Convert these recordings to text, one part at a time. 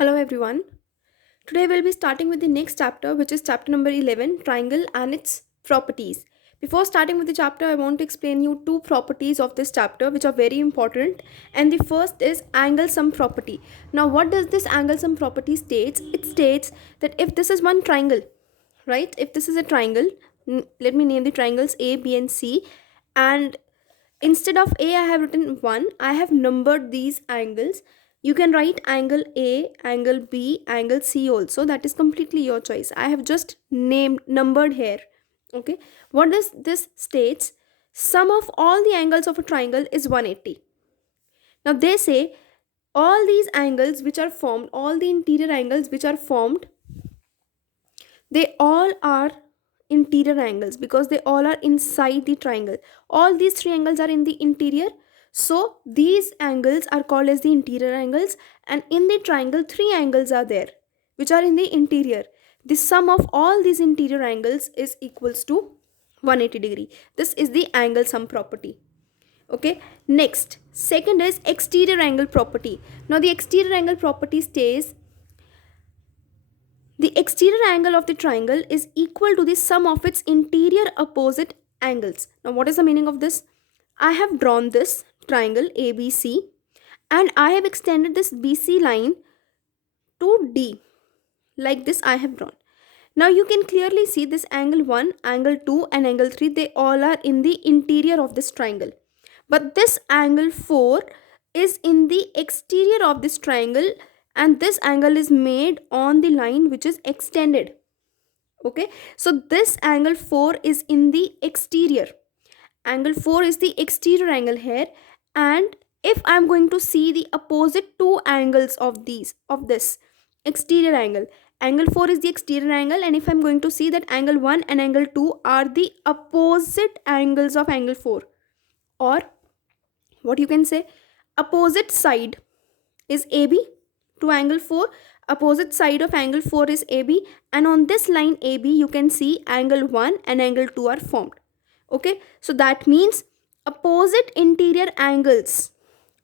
Hello everyone. Today we'll be starting with the next chapter, which is chapter number 11, triangle and its properties. Before starting with the chapter, I want to explain you two properties of this chapter which are very important. And the first is angle sum property. Now what does this angle sum property states? It states that if this is one triangle, right? If this is a triangle, let me name the triangles A, B and C, and instead of A I have written 1, I have numbered these angles. You can write angle A, angle B, angle C also. That is completely your choice. I have just named numbered here. Okay. What does this states? Sum of all the angles of a triangle is 180. Now they say all these angles which are formed, all the interior angles which are formed, they all are interior angles because they all are inside the triangle. All these three angles are in the interior, so these angles are called as the interior angles, and in the triangle three angles are there which are in the interior. The sum of all these interior angles is equals to 180 degree. This is the angle sum property. Okay, next, second is exterior angle property. Now the exterior angle property states the exterior angle of the triangle is equal to the sum of its interior opposite angles. Now, what is the meaning of this? I have drawn this triangle ABC and I have extended this BC line to D. Like this, I have drawn. Now, you can clearly see this angle 1, angle 2, and angle 3, they all are in the interior of this triangle. But this angle 4 is in the exterior of this triangle, and this angle is made on the line which is extended. Okay, so this angle 4 is in the exterior. Angle 4 is the exterior angle here, and if I'm going to see the opposite two angles of this exterior angle, angle 4 is the exterior angle, and if I'm going to see that angle 1 and angle 2 are the opposite angles of angle 4, or what you can say, opposite side is AB to angle 4, opposite side of angle 4 is AB, and on this line AB you can see angle 1 and angle 2 are formed. Okay, so that means opposite interior angles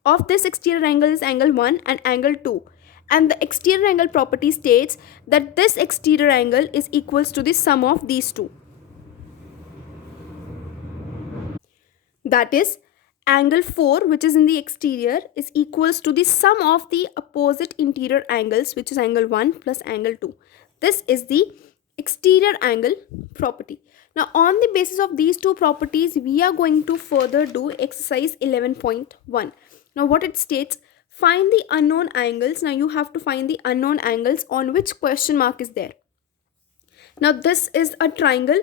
of this exterior angle is angle 1 and angle 2, and the exterior angle property states that this exterior angle is equals to the sum of these two. That is, angle 4 which is in the exterior is equals to the sum of the opposite interior angles, which is angle 1 plus angle 2. This is the exterior angle property. Now on the basis of these two properties, we are going to further do exercise 11.1. Now what it states, find the unknown angles. Now you have to find the unknown angles on which question mark is there. Now this is a triangle.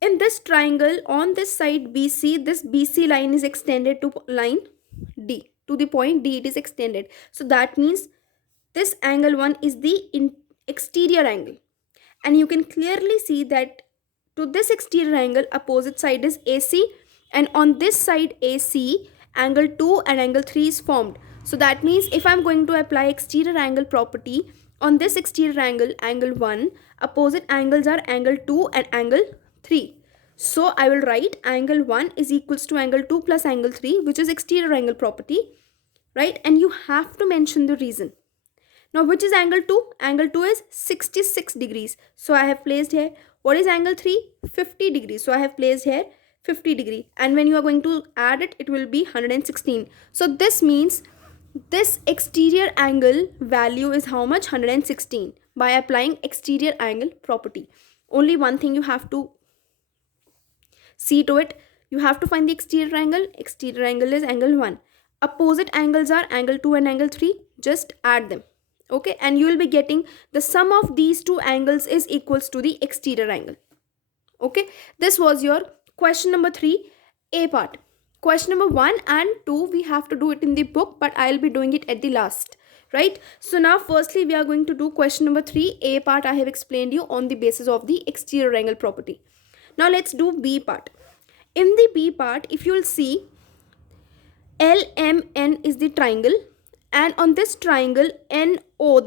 In this triangle, on this side BC, this BC line is extended to line D. To the point D it is extended. So that means this angle 1 is the exterior angle. And you can clearly see that to this exterior angle, opposite side is AC. And on this side AC, angle 2 and angle 3 is formed. So that means if I'm going to apply exterior angle property on this exterior angle, angle 1, opposite angles are angle 2 and angle 3. So I will write angle 1 is equals to angle 2 plus angle 3, which is exterior angle property, right? And you have to mention the reason. Now which is angle 2? Angle 2 is 66 degrees. So I have placed here. What is angle 3? 50 degrees. So I have placed here 50 degree. And when you are going to add it, it will be 116. So this means this exterior angle value is how much? 116 by applying exterior angle property. Only one thing you have to see to it. You have to find the exterior angle. Exterior angle is angle 1. Opposite angles are angle 2 and angle 3. Just add them. Okay, and you will be getting the sum of these two angles is equals to the exterior angle. Okay, this was your question number 3, A part. Question number 1 and 2 we have to do it in the book, but I'll be doing it at the last, right? So now firstly we are going to do question number 3, A part. I have explained you on the basis of the exterior angle property. Now let's do B part. In the B part, if you will see, LMN is the triangle, and on this triangle NO,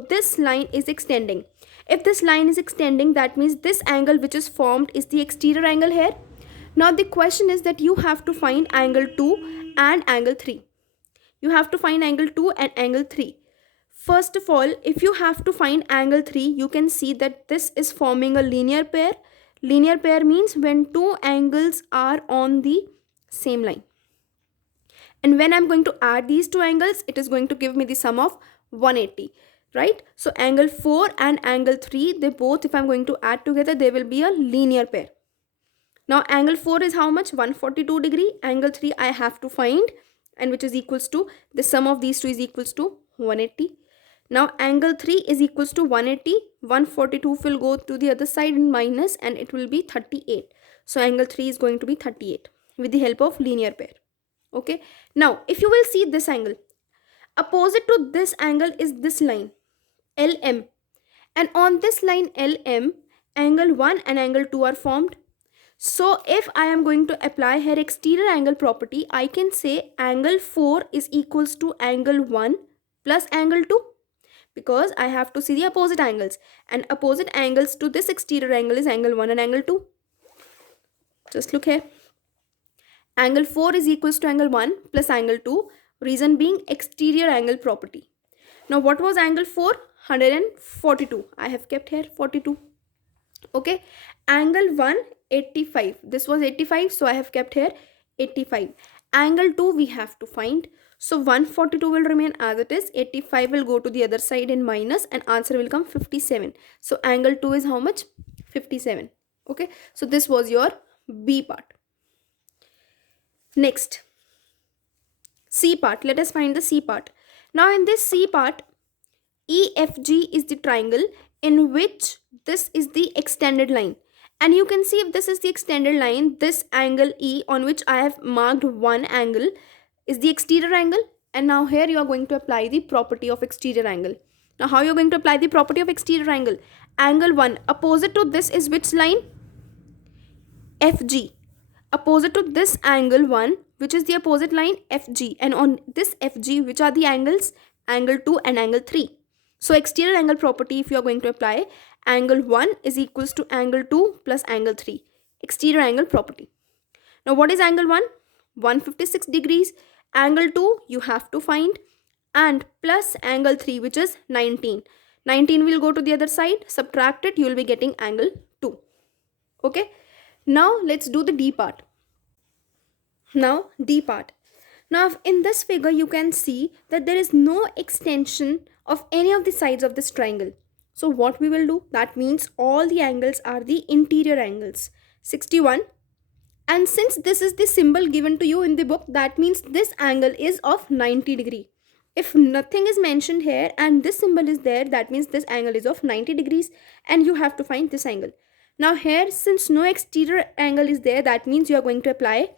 this line is extending. If this line is extending, that means this angle which is formed is the exterior angle here. Now the question is that you have to find angle 2 and angle 3. You have to find angle 2 and angle 3. First of all, if you have to find angle 3, you can see that this is forming a linear pair. Linear pair means when two angles are on the same line. And when I'm going to add these two angles, it is going to give me the sum of 180, right? So angle 4 and angle 3, they both, if I'm going to add together, they will be a linear pair. Now angle 4 is how much? 142 degree. Angle 3 I have to find, and which is equals to, the sum of these two is equals to 180. Now angle 3 is equals to 180. 142 will go to the other side in minus, and it will be 38. So angle 3 is going to be 38 with the help of linear pair. Okay. Now if you will see this angle, opposite to this angle is this line LM, and on this line LM, angle 1 and angle 2 are formed. So if I am going to apply here exterior angle property, I can say angle 4 is equals to angle 1 plus angle 2, because I have to see the opposite angles, and opposite angles to this exterior angle is angle 1 and angle 2. Just look here. Angle 4 is equals to angle 1 plus angle 2, reason being exterior angle property. Now what was angle 4? 142. I have kept here 42. Okay. Angle 1, 85. This was 85, so I have kept here 85. Angle 2 we have to find. So 142 will remain as it is. 85 will go to the other side in minus, and answer will come 57. So angle 2 is how much? 57. Okay. So this was your B part. Next, C part. Let us find the C part. Now in this C part, EFG is the triangle in which this is the extended line. And you can see if this is the extended line, this angle E on which I have marked one angle is the exterior angle. And now here you are going to apply the property of exterior angle. Now how you are going to apply the property of exterior angle? Angle 1, opposite to this is which line? FG. Opposite to this angle 1, which is the opposite line? FG. And on this FG, which are the angles? Angle 2 and angle 3. So exterior angle property, if you are going to apply, angle 1 is equals to angle 2 plus angle 3. Exterior angle property. Now what is angle 1? 156 degrees. Angle 2 you have to find, and plus angle 3, which is 19. 19 will go to the other side. Subtract it, you will be getting angle 2. Okay. Now let's do the D part. Now D part. Now in this figure you can see that there is no extension of any of the sides of this triangle. So what we will do, that means all the angles are the interior angles. 61, and since this is the symbol given to you in the book, that means this angle is of 90 degree. If nothing is mentioned here and this symbol is there, that means this angle is of 90 degrees, and you have to find this angle. Now here, since no exterior angle is there, that means you are going to apply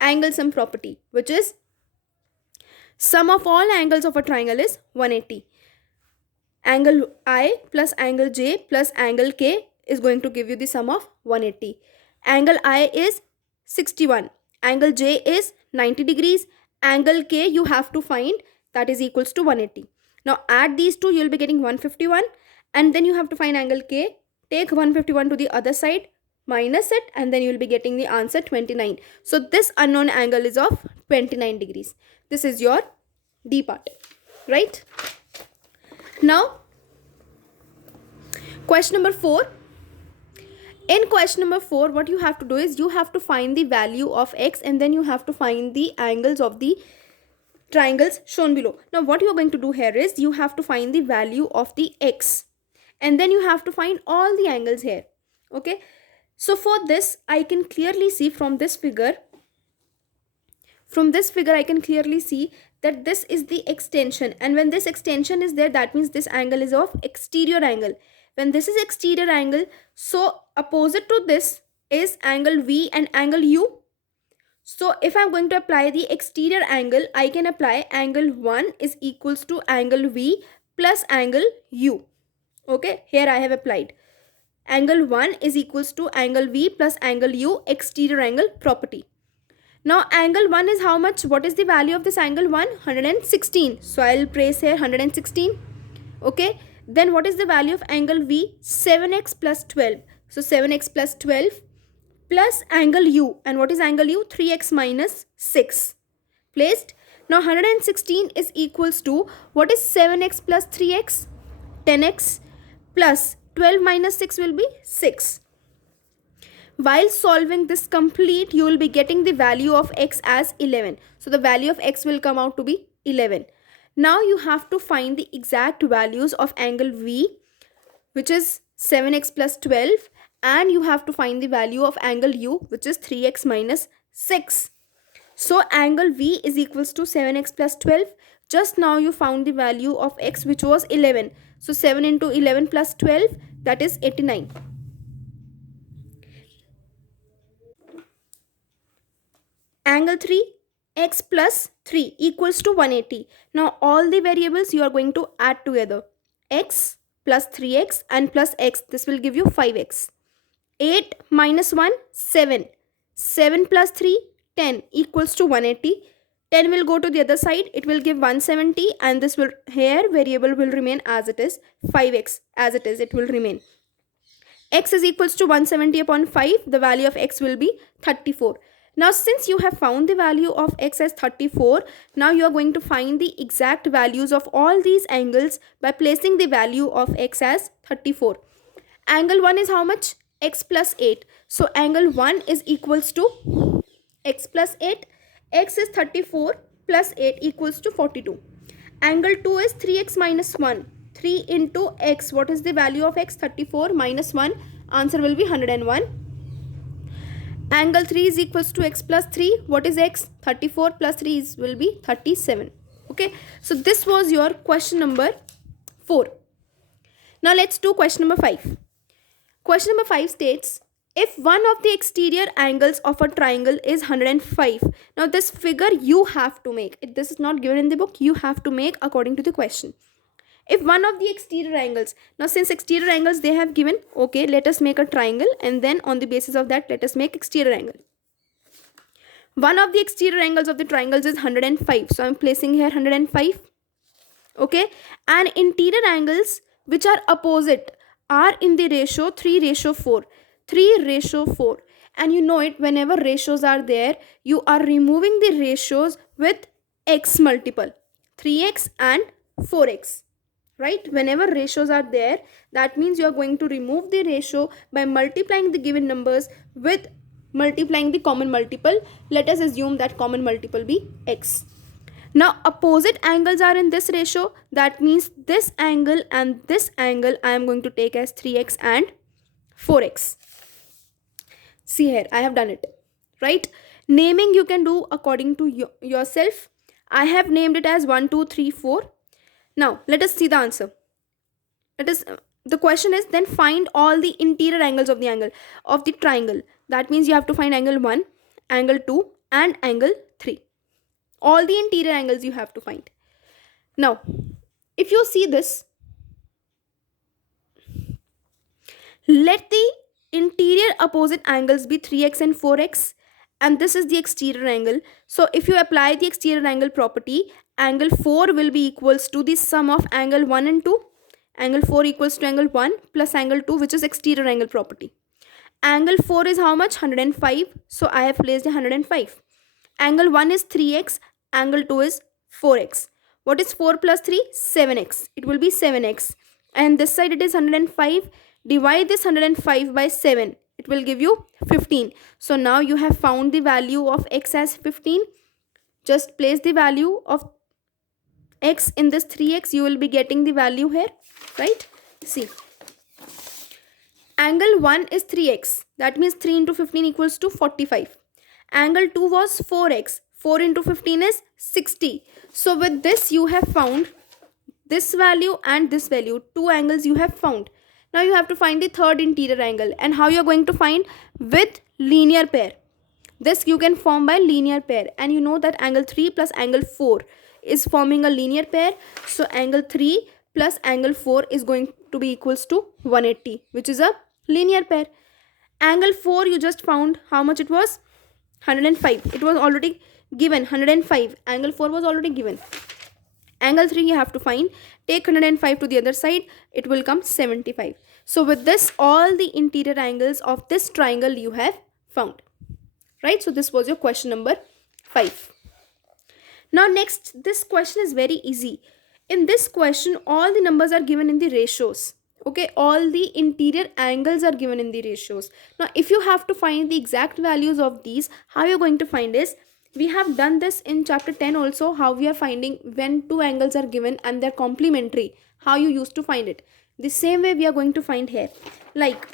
angle sum property, which is sum of all angles of a triangle is 180. Angle I plus angle J plus angle K is going to give you the sum of 180. Angle I is 61. Angle J is 90 degrees. Angle K you have to find, that is equals to 180. Now add these two, you will be getting 151, and then you have to find angle K. Take 151 to the other side, minus it, and then you will be getting the answer 29. So this unknown angle is of 29 degrees. This is your D part, right? Now, question number 4. In question number 4, what you have to do is you have to find the value of x, and then you have to find the angles of the triangles shown below. Now, what you are going to do here is you have to find the value of the x, and then you have to find all the angles here. Okay. So for this, I can clearly see from this figure, I can clearly see that this is the extension, and when this extension is there, that means this angle is of exterior angle. When this is exterior angle, so opposite to this is angle V and angle U. So if I'm going to apply the exterior angle, I can apply angle 1 is equals to angle V plus angle U. Okay, here I have applied angle 1 is equals to angle V plus angle U, exterior angle property. Now angle 1 is how much? What is the value of this angle 1? 116. So I'll place here 116. Okay. Then what is the value of angle V? 7x plus 12. So 7x plus 12 plus angle U. And what is angle U? 3x minus 6. Placed. Now 116 is equals to, what is 7x plus 3x? 10x plus 12 minus 6 will be 6. While solving this complete, you will be getting the value of x as 11. So the value of x will come out to be 11. Now you have to find the exact values of angle V, which is 7x plus 12, and you have to find the value of angle U, which is 3x minus 6. So angle V is equals to 7x plus 12. Just now you found the value of x, which was 11. So 7 into 11 plus 12, that is 89. Angle 3, x plus 3 equals to 180. Now all the variables you are going to add together. X plus 3x and plus x, this will give you 5x. 8 minus 1, 7. 7 plus 3, 10 equals to 180. 10 will go to the other side, it will give 170, and this will, here variable will remain as it is. 5x as it is, it will remain. X is equals to 170 upon 5, the value of x will be 34. Now since you have found the value of x as 34, now you are going to find the exact values of all these angles by placing the value of x as 34. Angle 1 is how much? X plus 8. So angle 1 is equals to x plus 8. X is 34 plus 8 equals to 42. Angle 2 is 3x minus 1. 3 into x. What is the value of x? 34 minus 1. Answer will be 101. Angle 3 is equals to x plus 3. What is x? 34 plus 3 will be 37. Okay. So this was your question number 4. Now let's do question number 5. Question number 5 states, if one of the exterior angles of a triangle is 105. Now this figure you have to make. This is not given in the book. You have to make according to the question. If one of the exterior angles, now since exterior angles they have given, okay, let us make a triangle, and then on the basis of that let us make exterior angle. One of the exterior angles of the triangles is 105. So I am placing here 105. Okay. And interior angles which are opposite are in the ratio 3:4. 3:4. And you know it, whenever ratios are there, you are removing the ratios with x multiple. 3x and 4x. Right? Whenever ratios are there, that means you are going to remove the ratio by multiplying the given numbers with multiplying the common multiple. Let us assume that common multiple be x. Now opposite angles are in this ratio. That means this angle and this angle I am going to take as 3x and 4x. See here, I have done it. Right? Naming you can do according to yourself. I have named it as 1, 2, 3, 4. Now let us see the answer. The question is, then find all the interior angles of the angle of the triangle. That means you have to find angle 1, angle 2 and angle 3. All the interior angles you have to find. Now if you see this, let the interior opposite angles be 3x and 4x, and this is the exterior angle. So if you apply the exterior angle property, angle 4 will be equals to the sum of angle 1 and 2. Angle 4 equals to angle 1 plus angle 2, which is exterior angle property. Angle 4 is how much? 105. So I have placed 105. Angle 1 is 3x. Angle 2 is 4x. What is 4 plus 3? 7x. It will be 7x. And this side it is 105. Divide this 105 by 7. It will give you 15. So now you have found the value of x as 15. Just place the value of x in this 3x. You will be getting the value here. Right? See. Angle 1 is 3x. That means 3 into 15 equals to 45. Angle 2 was 4x. 4 into 15 is 60. So with this you have found this value and this value. Two angles you have found. Now you have to find the third interior angle. And how you are going to find? With linear pair. This you can form by linear pair. And you know that angle 3 plus angle 4 is forming a linear pair. So angle 3 plus angle 4 is going to be equals to 180, which is a linear pair. Angle 4 you just found how much it was? 105. It was already given 105. Angle 4 was already given. Angle 3 you have to find. Take 105 to the other side. It will come 75. So with this, all the interior angles of this triangle you have found. Right? So this was your question number 5. Now next, this question is very easy. In this question, all the numbers are given in the ratios. Okay, all the interior angles are given in the ratios. Now if you have to find the exact values of these, how you're going to find is, we have done this in chapter 10 also, how we are finding when two angles are given and they're complementary, how you used to find it. The same way we are going to find here. Like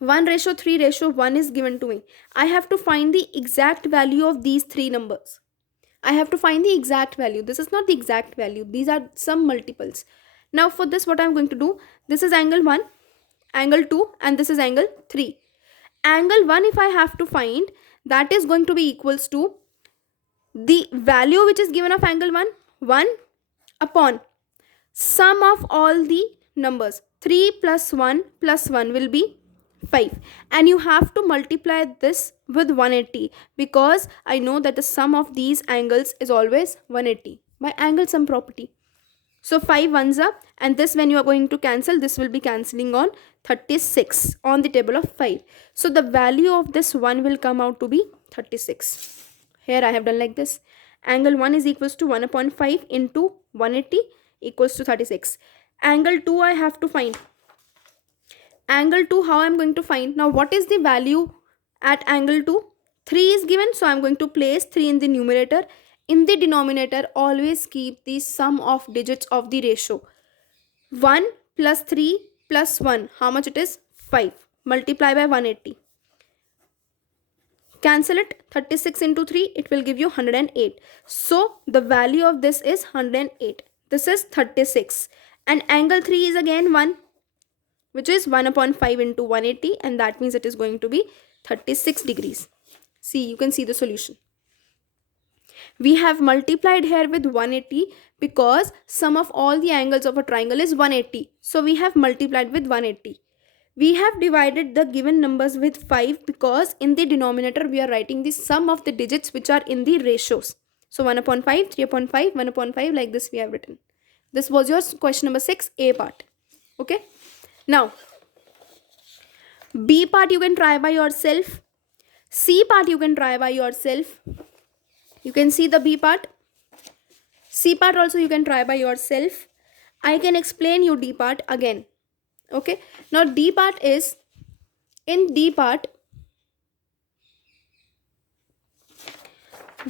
1:3:1 is given to me. I have to find the exact value of these three numbers. I have to find the exact value. This is not the exact value. These are some multiples. Now for this, what I'm going to do, this is angle 1, angle 2, and this is angle 3. Angle 1, if I have to find, that is going to be equals to the value which is given of angle 1 upon sum of all the numbers. 3 plus 1 plus 1 will be 5, and you have to multiply this with 180, because I know that the sum of these angles is always 180 by angle sum property. So 5 ones are, and this, when you are going to cancel, this will be cancelling on 36 on the table of 5. So the value of this 1 will come out to be 36. Here I have done like this. Angle 1 is equals to 1 upon 5 into 180 equals to 36. Angle 2 I have to find. Angle 2, how I am going to find? Now what is the value at angle 2? 3 is given, so I am going to place 3 in the numerator. In the denominator, always keep the sum of digits of the ratio. 1 plus 3 plus 1, how much it is? 5. Multiply by 180. Cancel it. 36 into 3, it will give you 108. So the value of this is 108. This is 36. And angle 3 is again 1, which is 1 upon 5 into 180, and that means it is going to be 36 degrees. See, you can see the solution. We have multiplied here with 180 because sum of all the angles of a triangle is 180. So we have multiplied with 180. We have divided the given numbers with 5 because in the denominator we are writing the sum of the digits which are in the ratios. So 1 upon 5, 3 upon 5, 1 upon 5, like this we have written. This was your question number 6, A part. Okay. Now, B part you can try by yourself. C part you can try by yourself. You can see the B part. C part also you can try by yourself. I can explain you D part again. Okay. Now D part is, in D part,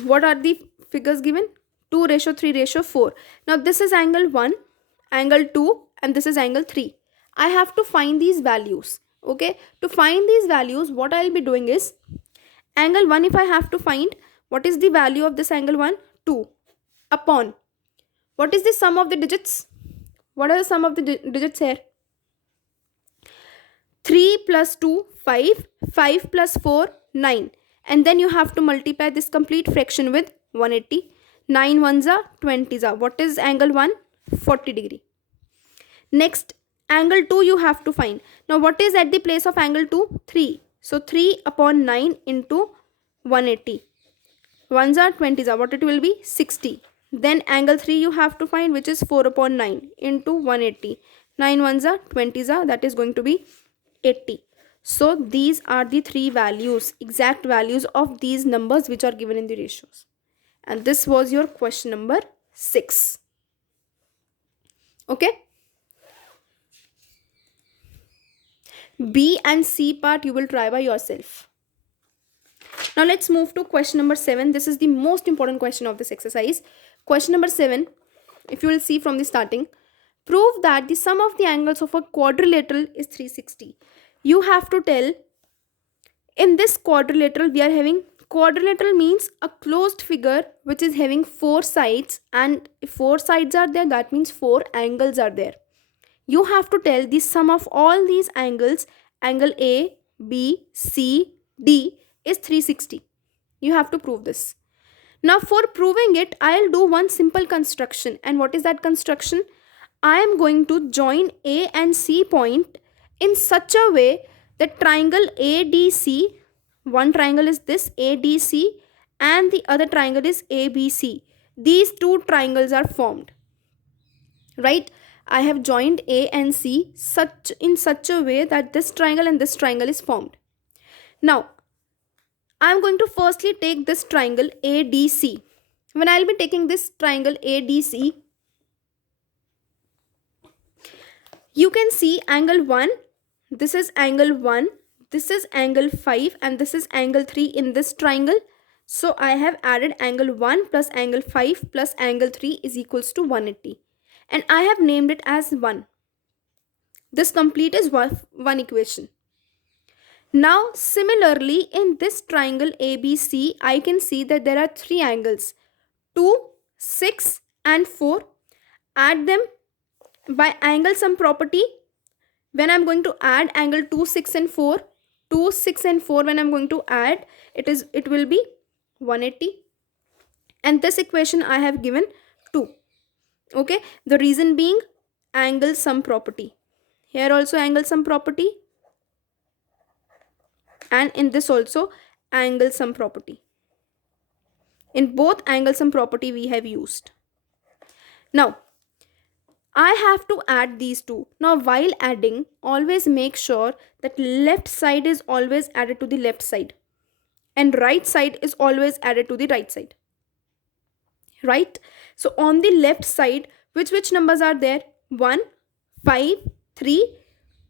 what are the figures given? 2:3:4. Now this is angle 1, angle 2, and this is angle 3. I have to find these values. Okay. To find these values, what I will be doing is, angle 1, if I have to find, what is the value of this angle 1? 2 upon, what is the sum of the digits? What are the sum of the digits here? 3 plus 2, 5. 5 plus 4, 9. And then you have to multiply this complete fraction with 180. 9 ones are 20s are. What is angle 1? 40 degree. Next, angle 2 you have to find. Now what is at the place of angle 2? 3. So 3 upon 9 into 180. Ones are 20s are. What it will be? 60. Then angle 3 you have to find, which is 4 upon 9 into 180. 9 ones are 20s are. That is going to be 80. So these are the three values, exact values of these numbers which are given in the ratios. And this was your question number 6. Okay. B and C part you will try by yourself. Now let's move to question number 7. This is the most important question of this exercise. Question number 7, if you will see from the starting, prove that the sum of the angles of a quadrilateral is 360. You have to tell, in this quadrilateral we are having, quadrilateral means a closed figure which is having 4 sides, and if 4 sides are there, that means 4 angles are there. You have to tell the sum of all these angles, angle A, B, C, D is 360. You have to prove this. Now for proving it, I'll do one simple construction. And what is that construction? I am going to join A and C point in such a way that triangle ADC, one triangle is this ADC and the other triangle is ABC. These two triangles are formed. Right? I have joined A and C in such a way that this triangle and this triangle is formed. Now, I am going to firstly take this triangle ADC. When I'll be taking this triangle ADC, you can see angle 1, this is angle 1, this is angle 5, and this is angle 3 in this triangle. So I have added angle 1 plus angle 5 plus angle 3 is equals to 180. And I have named it as 1. This complete is one equation. Now similarly in this triangle ABC, I can see that there are 3 angles, 2, 6 and 4. Add them by angle sum property. When I'm going to add angle 2, 6 and 4, 2, 6 and 4, when I'm going to add, it will be 180. And this equation I have given 2. Okay, the reason being angle sum property. Here also angle sum property, and in this also angle sum property. In both angle sum property we have used. Now I have to add these two. Now while adding, always make sure that left side is always added to the left side and right side is always added to the right side. Right? So on the left side, which numbers are there? 1, 5, 3,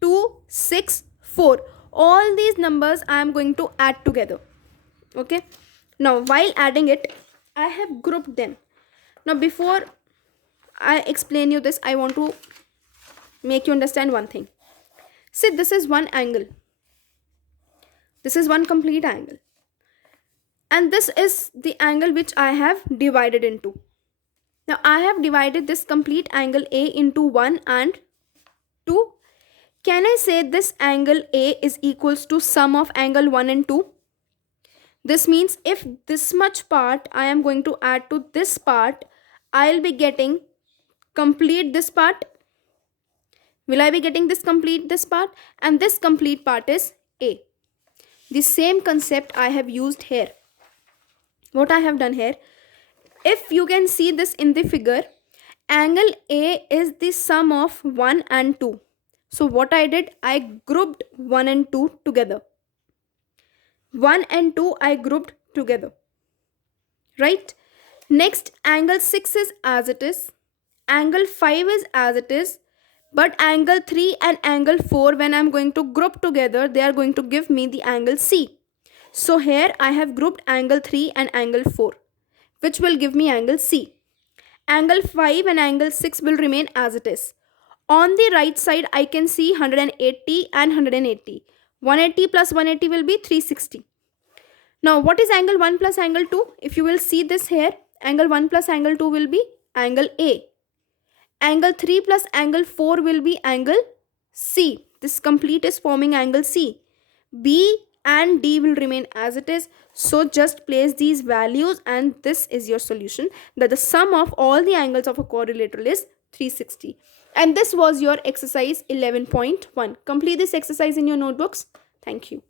2, 6, 4. All these numbers I am going to add together. Okay. Now while adding it, I have grouped them. Now before I explain you this, I want to make you understand one thing. See, this is one angle. This is one complete angle. And this is the angle which I have divided into. Now I have divided this complete angle A into 1 and 2. Can I say this angle A is equals to sum of angle 1 and 2? This means if this much part I am going to add to this part, I'll be getting complete this part. Will I be getting this complete this part? And this complete part is A. The same concept I have used here. What I have done here, if you can see this in the figure, angle A is the sum of 1 and 2. So what I did, I grouped 1 and 2 together. 1 and 2 I grouped together. Right? Next, angle 6 is as it is. Angle 5 is as it is. But angle 3 and angle 4, when I am going to group together, they are going to give me the angle C. So here I have grouped angle 3 and angle 4, which will give me angle C. Angle 5 and angle 6 will remain as it is. On the right side, I can see 180 and 180. 180 plus 180 will be 360. Now, what is angle 1 plus angle 2? If you will see this here, angle 1 plus angle 2 will be angle A. Angle 3 plus angle 4 will be angle C. This complete is forming angle C. B and D will remain as it is. So just place these values and this is your solution, that the sum of all the angles of a quadrilateral is 360. And this was your exercise 11.1. Complete this exercise in your notebooks. Thank you.